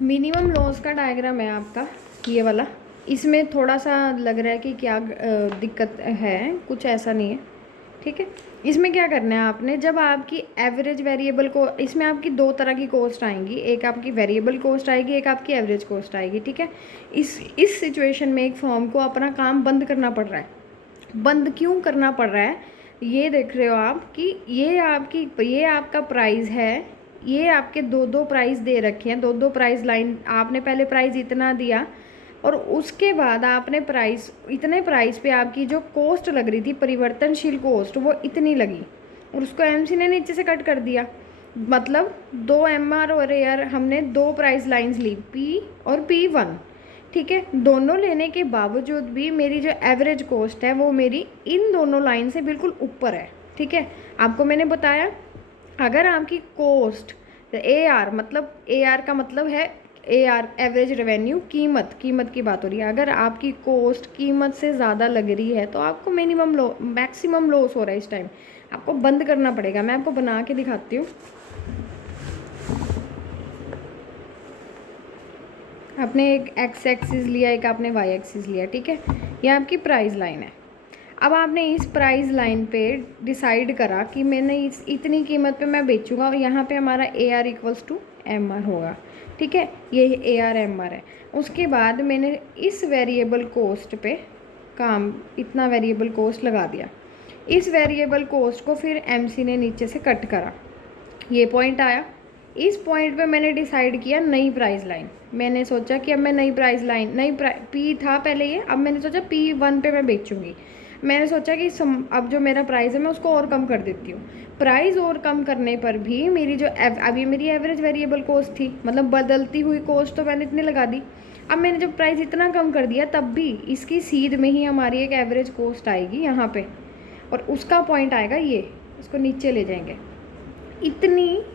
Minimum loss का diagram है आपका ये वाला। इसमें थोड़ा सा लग रहा है कि क्या दिक्कत है, कुछ ऐसा नहीं है, ठीक है। इसमें क्या करना है आपने, जब आपकी एवरेज वेरिएबल को, इसमें आपकी दो तरह की कॉस्ट आएंगी, एक आपकी वेरिएबल कॉस्ट आएगी, एक आपकी एवरेज कॉस्ट आएगी, ठीक है। इस सिचुएशन में एक फर्म को अपना काम बंद करना पड़ रहा है। बंद क्यों करना पड़ रहा है, ये देख रहे हो आप कि ये आपका प्राइस है, ये आपके दो प्राइस दे रखे हैं, दो प्राइस लाइन। आपने पहले प्राइस इतना दिया और उसके बाद आपने प्राइस, इतने प्राइस पे आपकी जो कॉस्ट लग रही थी, परिवर्तनशील कॉस्ट, वो इतनी लगी और उसको एमसी ने नीचे से कट कर दिया। मतलब 2 एमआर और एआर हमने दो प्राइस लाइंस ली, पी और P1, ठीक है। दोनों लेने के बावजूद भी मेरी जो एवरेज कॉस्ट है वो मेरी इन दोनों लाइन से बिल्कुल ऊपर है, ठीक है। आपको मैंने बताया अगर आपकी कॉस्ट AR, मतलब AR का मतलब है AR एवरेज रेवेन्यू, कीमत की बात हो रही है। अगर आपकी कॉस्ट कीमत से ज़्यादा लग रही है तो आपको मैक्सिमम लॉस हो रहा है। इस टाइम आपको बंद करना पड़ेगा। मैं आपको बना के दिखाती हूँ। आपने एक एक्स एक्सिस लिया, एक आपने वाई एक्सिस लिया, ठीक है। ये आपकी प्राइस लाइन है। अब आपने इस प्राइस लाइन पे डिसाइड करा कि मैंने इस इतनी कीमत पे मैं बेचूंगा और यहाँ पे हमारा AR इक्वल्स टू MR होगा, ठीक है। ये AR MR है। उसके बाद मैंने इस वेरिएबल कॉस्ट पे काम, इतना वेरिएबल कॉस्ट लगा दिया। इस वेरिएबल कॉस्ट को फिर MC ने नीचे से कट करा, ये पॉइंट आया। इस पॉइंट पे मैंने डिसाइड किया नई प्राइस लाइन। मैंने सोचा कि अब मैं नई प्राइस लाइन, P था पहले ये, अब मैंने सोचा P1 पे मैं बेचूंगी। मैंने सोचा कि अब जो मेरा प्राइस है मैं उसको और कम कर देती हूँ। प्राइस और कम करने पर भी मेरी जो अब ये मेरी एवरेज वेरिएबल कॉस्ट थी, मतलब बदलती हुई कॉस्ट तो मैंने इतनी लगा दी। अब मैंने जब प्राइस इतना कम कर दिया तब भी इसकी सीध में ही हमारी एक एवरेज कॉस्ट आएगी यहाँ पे, और उसका पॉइंट आएगा ये, इसको नीचे ले जाएंगे।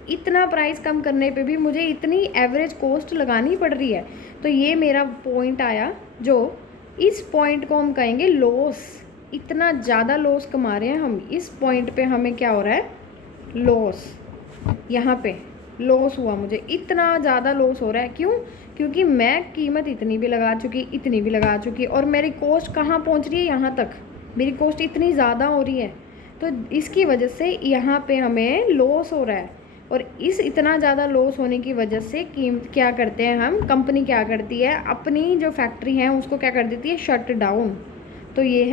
इतना प्राइस कम करने पे भी मुझे इतनी एवरेज कॉस्ट लगानी पड़ रही है, तो ये मेरा पॉइंट आया। जो इस पॉइंट को हम कहेंगे लॉस। इतना ज़्यादा लॉस कमा रहे हैं हम, इस पॉइंट पे हमें क्या हो रहा है, लॉस। यहाँ पे लॉस हुआ, मुझे इतना ज़्यादा लॉस हो रहा है। क्यों? क्योंकि मैं कीमत इतनी भी लगा चुकी और मेरी कॉस्ट कहाँ पहुँच रही है, यहाँ तक मेरी कॉस्ट इतनी ज़्यादा हो रही है। तो इसकी वजह से यहाँ पे हमें लॉस हो रहा है। और इस इतना ज़्यादा लॉस होने की वजह से क्या करते हैं हम, कंपनी क्या करती है, अपनी जो फैक्ट्री है उसको क्या कर देती है, शट डाउन। तो ये है